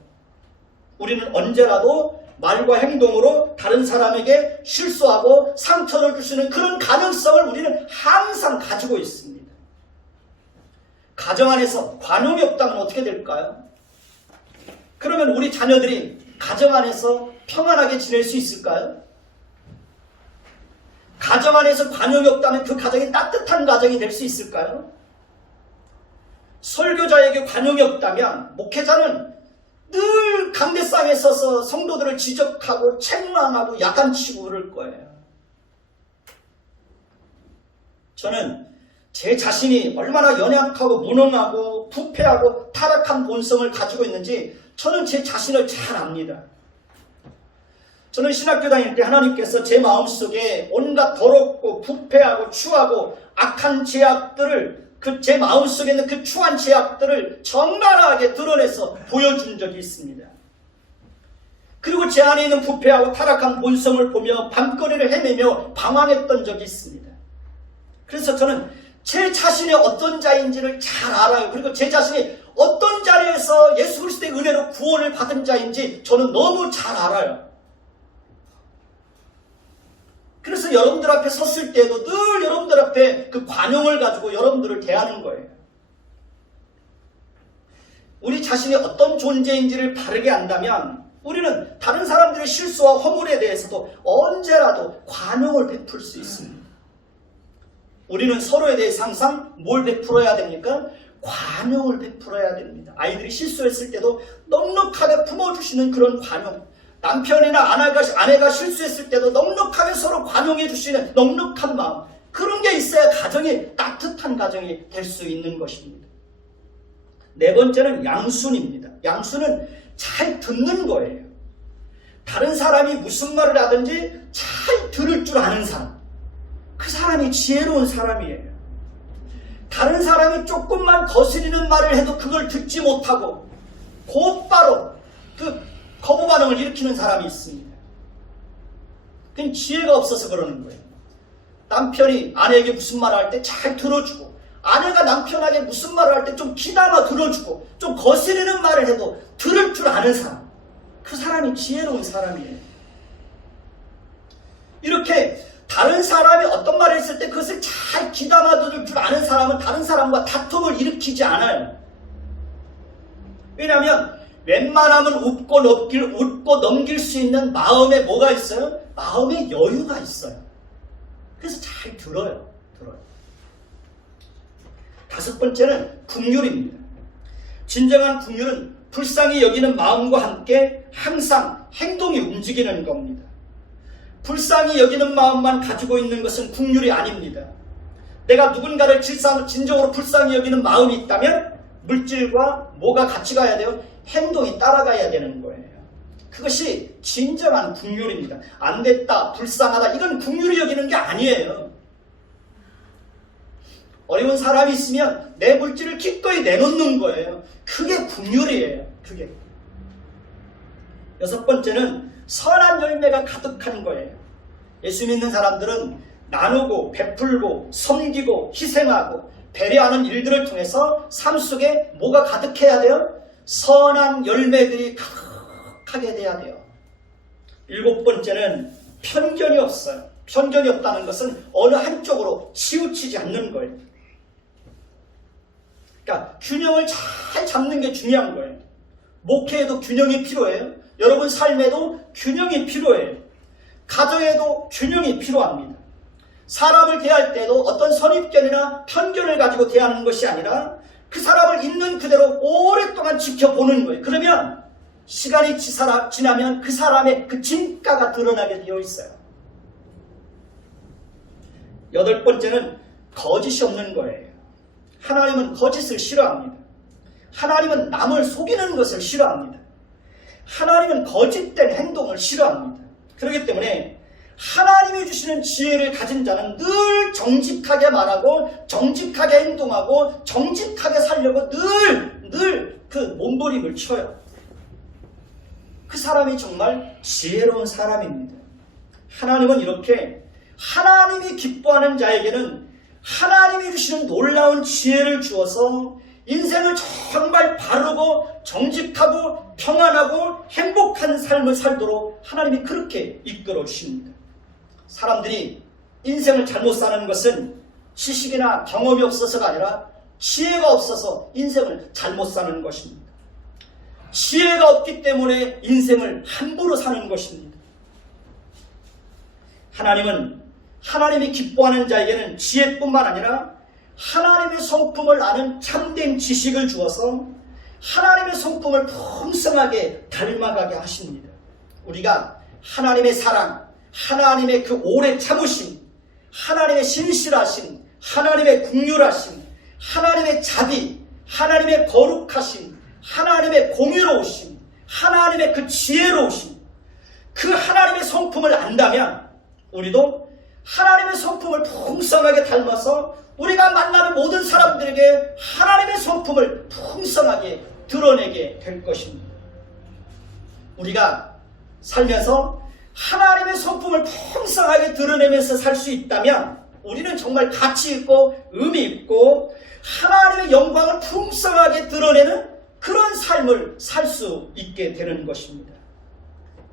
우리는 언제라도 말과 행동으로 다른 사람에게 실수하고 상처를 주시는 그런 가능성을 우리는 항상 가지고 있습니다. 가정 안에서 관용이 없다면 어떻게 될까요? 그러면 우리 자녀들이 가정 안에서 평안하게 지낼 수 있을까요? 가정 안에서 관용이 없다면 그 가정이 따뜻한 가정이 될 수 있을까요? 설교자에게 관용이 없다면 목회자는 늘 강대상에 서서 성도들을 지적하고 책망하고 야단치고 그럴 거예요. 저는 제 자신이 얼마나 연약하고 무능하고 부패하고 타락한 본성을 가지고 있는지 저는 제 자신을 잘 압니다. 저는 신학교 다닐 때 하나님께서 제 마음속에 온갖 더럽고 부패하고 추하고 악한 죄악들을 제 마음속에 있는 그 추한 죄악들을 적나라하게 드러내서 보여준 적이 있습니다. 그리고 제 안에 있는 부패하고 타락한 본성을 보며 밤거리를 헤매며 방황했던 적이 있습니다. 그래서 저는 제 자신이 어떤 자인지를 잘 알아요. 그리고 제 자신이 어떤 자리에서 예수 그리스도의 은혜로 구원을 받은 자인지 저는 너무 잘 알아요. 그래서 여러분들 앞에 섰을 때도 늘 여러분들 앞에 그 관용을 가지고 여러분들을 대하는 거예요. 우리 자신이 어떤 존재인지를 바르게 안다면 우리는 다른 사람들의 실수와 허물에 대해서도 언제라도 관용을 베풀 수 있습니다. 우리는 서로에 대해서 항상 뭘 베풀어야 됩니까? 관용을 베풀어야 됩니다. 아이들이 실수했을 때도 넉넉하게 품어주시는 그런 관용. 남편이나 아내가 실수했을 때도 넉넉하게 서로 관용해 주시는 넉넉한 마음. 그런 게 있어야 가정이 따뜻한 가정이 될 수 있는 것입니다. 네 번째는 양순입니다. 양순은 잘 듣는 거예요. 다른 사람이 무슨 말을 하든지 잘 들을 줄 아는 사람. 그 사람이 지혜로운 사람이에요. 다른 사람이 조금만 거스리는 말을 해도 그걸 듣지 못하고 곧바로 그 거부 반응을 일으키는 사람이 있습니다. 그건 지혜가 없어서 그러는 거예요. 남편이 아내에게 무슨 말을 할 때 잘 들어주고 아내가 남편에게 무슨 말을 할 때 좀 귀담아 들어주고 좀 거스리는 말을 해도 들을 줄 아는 사람. 그 사람이 지혜로운 사람이에요. 이렇게 다른 사람이 어떤 말을 했을 때 그것을 잘 귀담아 들을 줄 아는 사람은 다른 사람과 다툼을 일으키지 않아요. 왜냐하면 웬만하면 웃고 넘길 수 있는 마음에 뭐가 있어요? 마음에 여유가 있어요. 그래서 잘 들어요. 다섯 번째는 긍휼입니다. 진정한 긍휼은 불쌍히 여기는 마음과 함께 항상 행동이 움직이는 겁니다. 불쌍히 여기는 마음만 가지고 있는 것은 긍휼이 아닙니다. 내가 누군가를 진정으로 불쌍히 여기는 마음이 있다면 물질과 뭐가 같이 가야 돼요? 행동이 따라가야 되는 거예요. 그것이 진정한 긍휼입니다. 안 됐다, 불쌍하다, 이건 긍휼히 여기는 게 아니에요. 어려운 사람이 있으면 내 물질을 기꺼이 내놓는 거예요. 그게 긍휼이에요. 그게. 여섯 번째는 선한 열매가 가득한 거예요. 예수 믿는 사람들은 나누고 베풀고 섬기고 희생하고 배려하는 일들을 통해서 삶 속에 뭐가 가득해야 돼요? 선한 열매들이 가득하게 돼야 돼요. 일곱 번째는 편견이 없어요. 편견이 없다는 것은 어느 한쪽으로 치우치지 않는 거예요. 그러니까 균형을 잘 잡는 게 중요한 거예요. 목회에도 균형이 필요해요. 여러분 삶에도 균형이 필요해요. 가정에도 균형이 필요합니다. 사람을 대할 때도 어떤 선입견이나 편견을 가지고 대하는 것이 아니라 그 사람을 있는 그대로 오랫동안 지켜보는 거예요. 그러면 시간이 지나면 그 사람의 그 진가가 드러나게 되어 있어요. 여덟 번째는 거짓이 없는 거예요. 하나님은 거짓을 싫어합니다. 하나님은 남을 속이는 것을 싫어합니다. 하나님은 거짓된 행동을 싫어합니다. 그렇기 때문에 하나님이 주시는 지혜를 가진 자는 늘 정직하게 말하고 정직하게 행동하고 정직하게 살려고 늘 그 몸부림을 쳐요. 그 사람이 정말 지혜로운 사람입니다. 하나님은 이렇게 하나님이 기뻐하는 자에게는 하나님이 주시는 놀라운 지혜를 주어서 인생을 정말 바르고 정직하고 평안하고 행복한 삶을 살도록 하나님이 그렇게 이끌어 주십니다. 사람들이 인생을 잘못 사는 것은 지식이나 경험이 없어서가 아니라 지혜가 없어서 인생을 잘못 사는 것입니다. 지혜가 없기 때문에 인생을 함부로 사는 것입니다. 하나님은 하나님이 기뻐하는 자에게는 지혜뿐만 아니라 하나님의 성품을 아는 참된 지식을 주어서 하나님의 성품을 풍성하게 닮아가게 하십니다. 우리가 하나님의 사랑, 하나님의 그 오래 참으심, 하나님의 신실하심, 하나님의 긍휼하심, 하나님의 자비, 하나님의 거룩하심, 하나님의 공의로우심, 하나님의 그 지혜로우심, 그 하나님의 성품을 안다면 우리도 하나님의 성품을 풍성하게 닮아서 우리가 만나는 모든 사람들에게 하나님의 성품을 풍성하게 드러내게 될 것입니다. 우리가 살면서 하나님의 성품을 풍성하게 드러내면서 살 수 있다면 우리는 정말 가치 있고 의미 있고 하나님의 영광을 풍성하게 드러내는 그런 삶을 살 수 있게 되는 것입니다.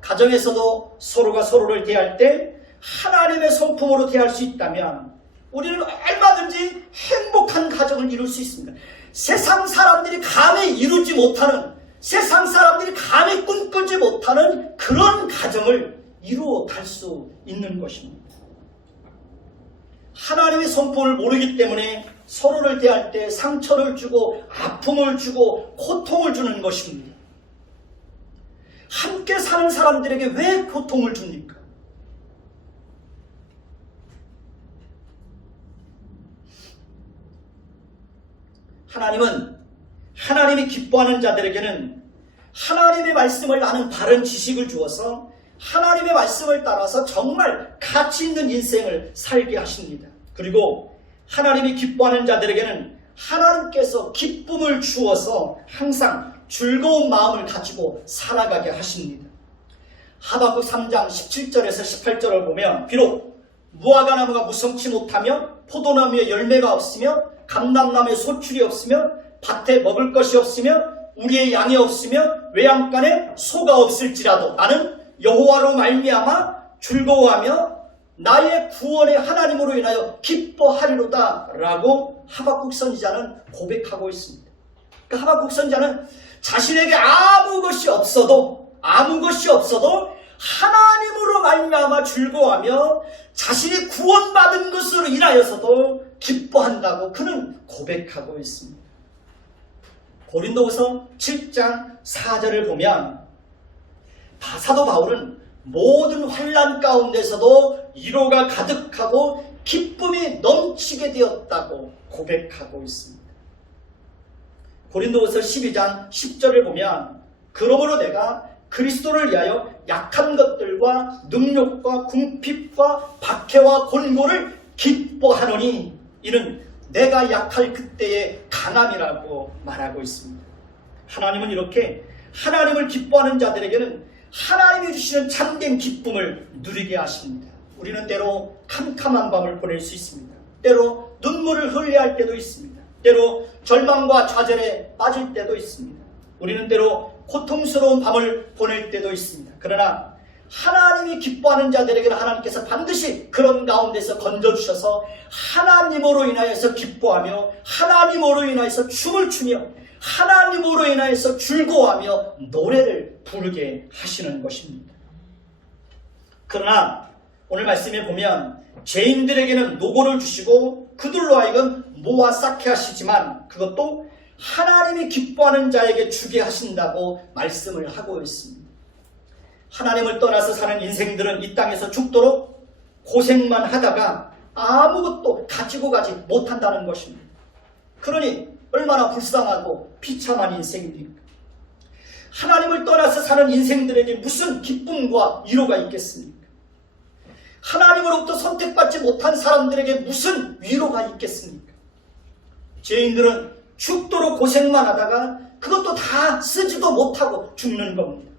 가정에서도 서로가 서로를 대할 때 하나님의 성품으로 대할 수 있다면 우리는 얼마든지 행복한 가정을 이룰 수 있습니다. 세상 사람들이 감히 이루지 못하는, 세상 사람들이 감히 꿈꾸지 못하는 그런 가정을 이루어 갈 수 있는 것입니다. 하나님의 성품을 모르기 때문에 서로를 대할 때 상처를 주고 아픔을 주고 고통을 주는 것입니다. 함께 사는 사람들에게 왜 고통을 줍니까? 하나님은 하나님이 기뻐하는 자들에게는 하나님의 말씀을 아는 바른 지식을 주어서 하나님의 말씀을 따라서 정말 가치 있는 인생을 살게 하십니다. 그리고 하나님이 기뻐하는 자들에게는 하나님께서 기쁨을 주어서 항상 즐거운 마음을 가지고 살아가게 하십니다. 하박국 3장 17절에서 18절을 보면 비록 무화과나무가 무성치 못하며 포도나무에 열매가 없으며 감람나무에 소출이 없으며 밭에 먹을 것이 없으며 우리의 양이 없으며 외양간에 소가 없을지라도 나는 여호와로 말미암아 즐거워하며 나의 구원의 하나님으로 인하여 기뻐하리로다 라고 하박국 선지자는 고백하고 있습니다. 그러니까 하박국 선지자는 자신에게 아무 것이 없어도 하나님으로 말미암아 즐거워하며 자신이 구원받은 것으로 인하여서도 기뻐한다고 그는 고백하고 있습니다. 고린도후서 7장 4절을 보면 사도 바울은 모든 환난 가운데서도 위로가 가득하고 기쁨이 넘치게 되었다고 고백하고 있습니다. 고린도후서 12장 10절을 보면 그러므로 내가 그리스도를 위하여 약한 것들과 능력과 궁핍과 박해와 곤고를 기뻐하노니 이는 내가 약할 그때의 강함이라고 말하고 있습니다. 하나님은 이렇게 하나님을 기뻐하는 자들에게는 하나님이 주시는 참된 기쁨을 누리게 하십니다. 우리는 때로 캄캄한 밤을 보낼 수 있습니다. 때로 눈물을 흘려야 할 때도 있습니다. 때로 절망과 좌절에 빠질 때도 있습니다. 우리는 때로 고통스러운 밤을 보낼 때도 있습니다. 그러나 하나님이 기뻐하는 자들에게는 하나님께서 반드시 그런 가운데서 건져주셔서 하나님으로 인하여서 기뻐하며 하나님으로 인하여서 춤을 추며 하나님으로 인하여서 즐거워하며 노래를 부르게 하시는 것입니다. 그러나 오늘 말씀에 보면 죄인들에게는 노고를 주시고 그들로 하여금 모아 쌓게 하시지만 그것도 하나님이 기뻐하는 자에게 주게 하신다고 말씀을 하고 있습니다. 하나님을 떠나서 사는 인생들은 이 땅에서 죽도록 고생만 하다가 아무것도 가지고 가지 못한다는 것입니다. 그러니 얼마나 불쌍하고 비참한 인생입니까? 하나님을 떠나서 사는 인생들에게 무슨 기쁨과 위로가 있겠습니까? 하나님으로부터 선택받지 못한 사람들에게 무슨 위로가 있겠습니까? 죄인들은 죽도록 고생만 하다가 그것도 다 쓰지도 못하고 죽는 겁니다.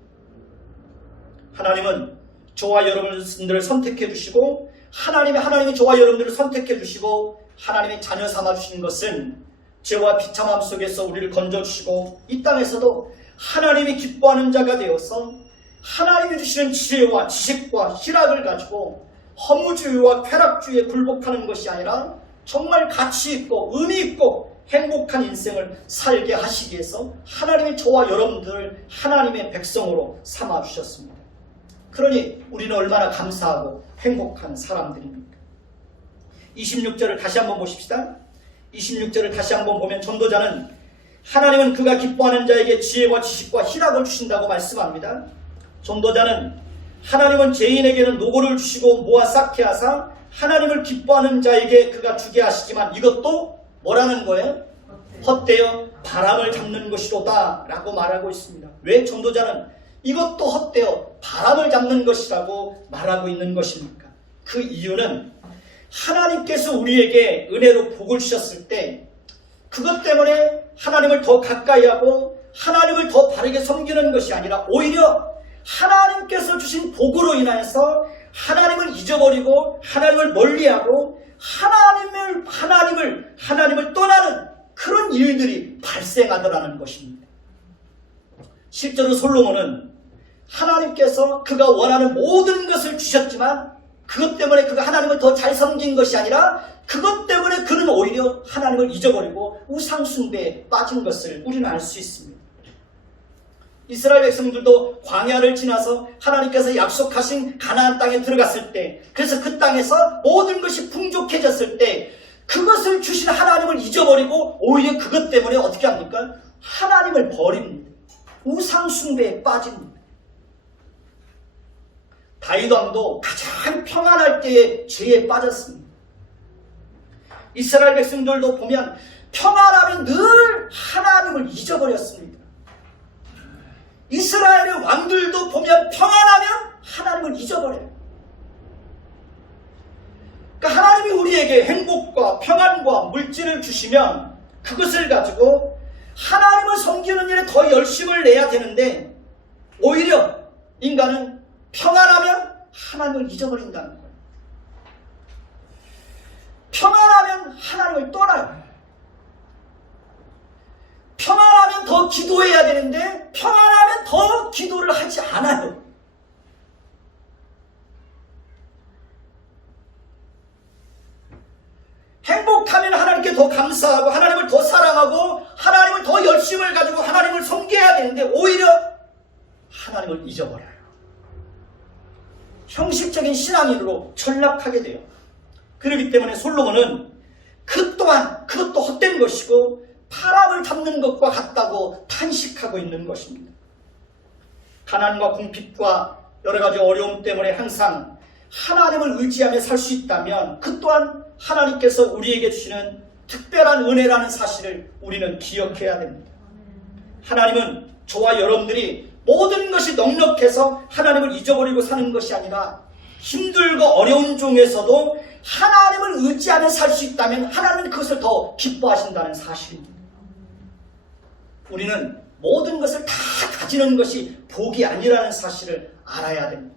하나님은 저와 여러분들을 선택해 주시고 하나님이 저와 여러분들을 선택해 주시고 하나님의 자녀 삼아 주신 것은 죄와 비참함 속에서 우리를 건져주시고 이 땅에서도 하나님이 기뻐하는 자가 되어서 하나님이 주시는 지혜와 지식과 희락을 가지고 허무주의와 쾌락주의에 굴복하는 것이 아니라 정말 가치 있고 의미 있고 행복한 인생을 살게 하시기 위해서 하나님이 저와 여러분들을 하나님의 백성으로 삼아주셨습니다. 그러니 우리는 얼마나 감사하고 행복한 사람들입니까? 26절을 다시 한번 보십시다. 26절을 다시 한번 보면 전도자는 하나님은 그가 기뻐하는 자에게 지혜와 지식과 희락을 주신다고 말씀합니다. 전도자는 하나님은 죄인에게는 노고를 주시고 모아 쌓게 하사 하나님을 기뻐하는 자에게 그가 주게 하시지만 이것도 뭐라는 거예요? 헛되어 바람을 잡는 것이로다 라고 말하고 있습니다. 왜 전도자는 이것도 헛되어 바람을 잡는 것이라고 말하고 있는 것입니까? 그 이유는 하나님께서 우리에게 은혜로 복을 주셨을 때 그것 때문에 하나님을 더 가까이 하고 하나님을 더 바르게 섬기는 것이 아니라 오히려 하나님께서 주신 복으로 인하여서 하나님을 잊어버리고 하나님을 멀리하고 하나님을 떠나는 그런 일들이 발생하더라는 것입니다. 실제로 솔로몬은 하나님께서 그가 원하는 모든 것을 주셨지만 그것 때문에 그가 하나님을 더 잘 섬긴 것이 아니라 그것 때문에 그는 오히려 하나님을 잊어버리고 우상숭배에 빠진 것을 우리는 알 수 있습니다. 이스라엘 백성들도 광야를 지나서 하나님께서 약속하신 가나안 땅에 들어갔을 때 그래서 그 땅에서 모든 것이 풍족해졌을 때 그것을 주신 하나님을 잊어버리고 오히려 그것 때문에 어떻게 합니까? 하나님을 버립니다. 우상숭배에 빠집니다. 다윗 왕도 가장 평안할 때에 죄에 빠졌습니다. 이스라엘 백성들도 보면 평안하면 늘 하나님을 잊어버렸습니다. 이스라엘의 왕들도 보면 평안하면 하나님을 잊어버려요. 그러니까 하나님이 우리에게 행복과 평안과 물질을 주시면 그것을 가지고 하나님을 섬기는 일에 더 열심을 내야 되는데 오히려 인간은 평안하면 하나님을 잊어버린다는 거예요. 평안하면 하나님을 떠나요. 평안하면 더 기도해야 되는데 평안하면 더 기도를 하지 않아요. 행복하면 하나님께 더 감사하고 하나님을 더 사랑하고 하나님을 더 열심을 가지고 하나님을 섬겨야 되는데 오히려 하나님을 잊어버려요. 형식적인 신앙인으로 전락하게 돼요. 그렇기 때문에 솔로몬은 그 또한 그것도 헛된 것이고 바람을 잡는 것과 같다고 탄식하고 있는 것입니다. 가난과 궁핍과 여러 가지 어려움 때문에 항상 하나님을 의지하며 살 수 있다면 그 또한 하나님께서 우리에게 주시는 특별한 은혜라는 사실을 우리는 기억해야 됩니다. 하나님은 저와 여러분들이 모든 것이 넉넉해서 하나님을 잊어버리고 사는 것이 아니라 힘들고 어려운 중에서도 하나님을 의지하며 살 수 있다면 하나님은 그것을 더 기뻐하신다는 사실입니다. 우리는 모든 것을 다 가지는 것이 복이 아니라는 사실을 알아야 됩니다.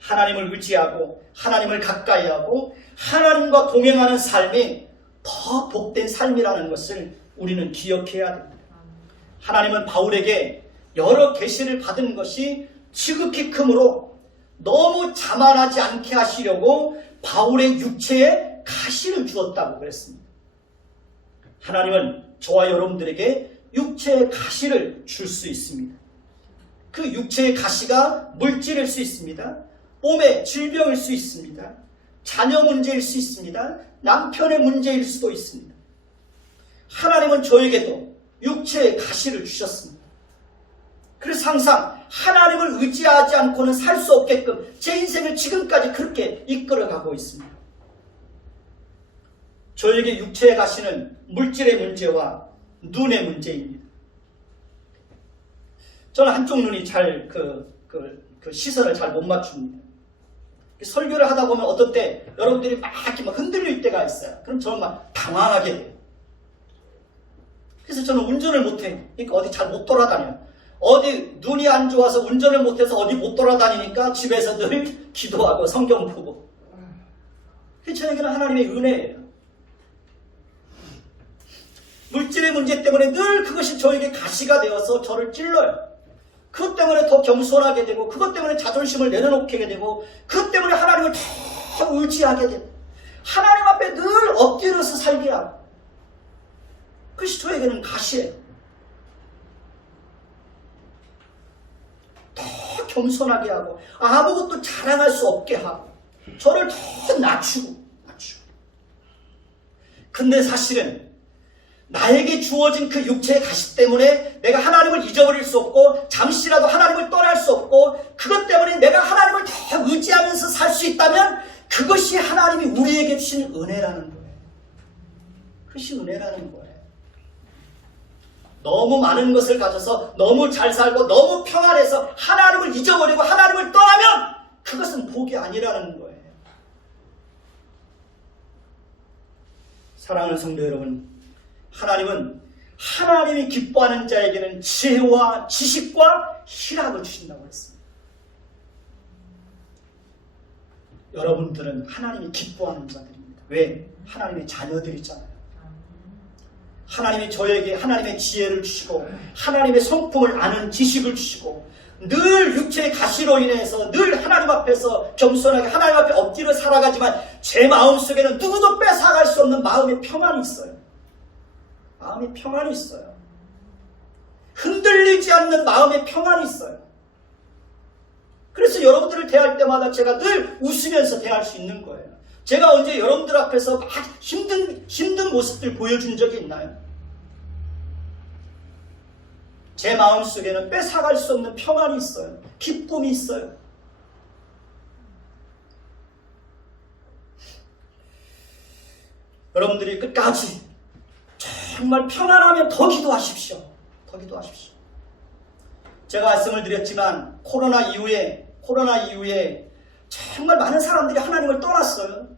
하나님을 의지하고 하나님을 가까이 하고 하나님과 동행하는 삶이 더 복된 삶이라는 것을 우리는 기억해야 됩니다. 하나님은 바울에게 여러 계시를 받은 것이 지극히 크므로 너무 자만하지 않게 하시려고 바울의 육체에 가시를 주었다고 그랬습니다. 하나님은 저와 여러분들에게 육체의 가시를 줄 수 있습니다. 그 육체의 가시가 물질일 수 있습니다. 몸의 질병일 수 있습니다. 자녀 문제일 수 있습니다. 남편의 문제일 수도 있습니다. 하나님은 저에게도 육체의 가시를 주셨습니다. 그래서 항상 하나님을 의지하지 않고는 살 수 없게끔 제 인생을 지금까지 그렇게 이끌어가고 있습니다. 저에게 육체의 가시는 물질의 문제와 눈의 문제입니다. 저는 한쪽 눈이 잘 시선을 잘 못 맞춥니다. 설교를 하다 보면 어떤 때 여러분들이 막 이렇게 막 흔들릴 때가 있어요. 그럼 저는 막 당황하게 돼요. 그래서 저는 운전을 못해요. 그러니까 어디 잘 못 돌아다녀요. 어디 눈이 안 좋아서 운전을 못해서 어디 못 돌아다니니까 집에서 늘 기도하고 성경 보고. 그게 저에게는 하나님의 은혜예요. 물질의 문제 때문에 늘 그것이 저에게 가시가 되어서 저를 찔러요. 그것 때문에 더 겸손하게 되고 그것 때문에 자존심을 내려놓게 되고 그것 때문에 하나님을 더 의지하게 되고 하나님 앞에 늘 엎드려서 살게 하고 그것이 저에게는 가시예요. 더 겸손하게 하고 아무것도 자랑할 수 없게 하고 저를 더 낮추고. 근데 사실은 나에게 주어진 그 육체의 가시 때문에 내가 하나님을 잊어버릴 수 없고 잠시라도 하나님을 떠날 수 없고 그것 때문에 내가 하나님을 더 의지하면서 살 수 있다면 그것이 하나님이 우리에게 주신 은혜라는 거예요. 그것이 은혜라는 거예요. 너무 많은 것을 가져서 너무 잘 살고 너무 평안해서 하나님을 잊어버리고 하나님을 떠나면 그것은 복이 아니라는 거예요. 사랑하는 성도 여러분, 하나님은 하나님이 기뻐하는 자에게는 지혜와 지식과 희락을 주신다고 했습니다. 여러분들은 하나님이 기뻐하는 자들입니다. 왜? 하나님의 자녀들이잖아요. 하나님이 저에게 하나님의 지혜를 주시고 하나님의 성품을 아는 지식을 주시고 늘 육체의 가시로 인해서 늘 하나님 앞에서 겸손하게 하나님 앞에 엎드려 살아가지만 제 마음속에는 누구도 뺏어갈 수 없는 마음의 평안이 있어요. 마음의 평안이 있어요. 흔들리지 않는 마음의 평안이 있어요. 그래서 여러분들을 대할 때마다 제가 늘 웃으면서 대할 수 있는 거예요. 제가 언제 여러분들 앞에서 막 힘든 모습들 보여준 적이 있나요? 제 마음속에는 뺏어갈 수 없는 평안이 있어요. 기쁨이 있어요. 여러분들이 끝까지 정말 평안하면 더 기도하십시오. 더 기도하십시오. 제가 말씀을 드렸지만 코로나 이후에 정말 많은 사람들이 하나님을 떠났어요.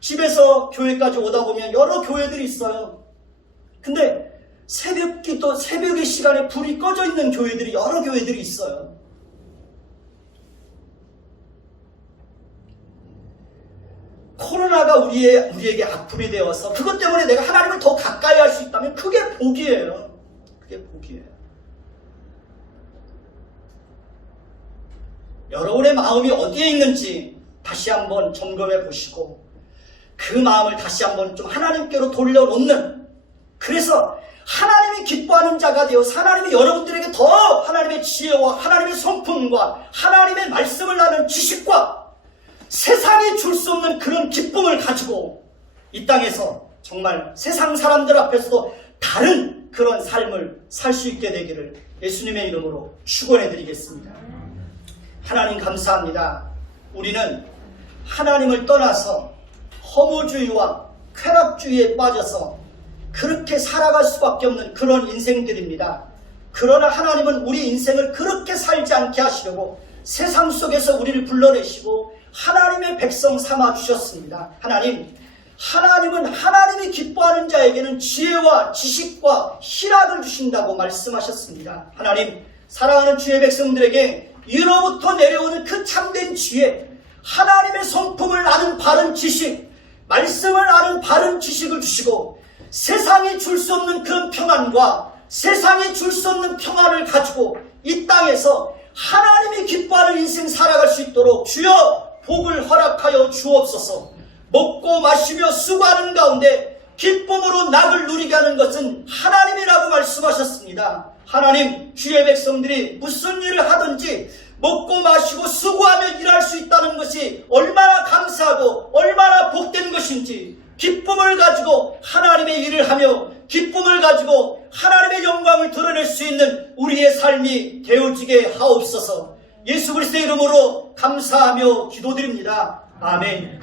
집에서 교회까지 오다 보면 여러 교회들이 있어요. 근데 새벽 기도, 새벽의 시간에 불이 꺼져 있는 교회들이 여러 교회들이 있어요. 코로나가 우리에게 아픔이 되어서 그것 때문에 내가 하나님을 더 가까이 할 수 있다면 그게 복이에요. 그게 복이에요. 여러분의 마음이 어디에 있는지 다시 한번 점검해 보시고 그 마음을 다시 한번 좀 하나님께로 돌려놓는, 그래서 하나님이 기뻐하는 자가 되어서 하나님이 여러분들에게 더 하나님의 지혜와 하나님의 성품과 하나님의 말씀을 아는 지식과 세상이 줄 수 없는 그런 기쁨을 가지고 이 땅에서 정말 세상 사람들 앞에서도 다른 그런 삶을 살 수 있게 되기를 예수님의 이름으로 축원해 드리겠습니다. 하나님 감사합니다. 우리는 하나님을 떠나서 허무주의와 쾌락주의에 빠져서 그렇게 살아갈 수밖에 없는 그런 인생들입니다. 그러나 하나님은 우리 인생을 그렇게 살지 않게 하시려고 세상 속에서 우리를 불러내시고 하나님의 백성 삼아 주셨습니다. 하나님은 하나님이 기뻐하는 자에게는 지혜와 지식과 희락을 주신다고 말씀하셨습니다. 하나님, 사랑하는 주의 백성들에게 위로부터 내려오는 그 참된 지혜, 하나님의 성품을 아는 바른 지식, 말씀을 아는 바른 지식을 주시고 세상이 줄 수 없는 그런 평안과 세상이 줄 수 없는 평안을 가지고 이 땅에서 하나님이 기뻐하는 인생 살아갈 수 있도록 주여 복을 허락하여 주옵소서. 먹고 마시며 수고하는 가운데 기쁨으로 낙을 누리게 하는 것은 하나님이라고 말씀하셨습니다. 하나님, 주의 백성들이 무슨 일을 하든지 먹고 마시고 수고하며 일할 수 있다는 것이 얼마나 감사하고 얼마나 복된 것인지 기쁨을 가지고 하나님의 일을 하며 기쁨을 가지고 하나님의 영광을 드러낼 수 있는 우리의 삶이 되어지게 하옵소서. 예수 그리스도의 이름으로 감사하며 기도드립니다. 아멘.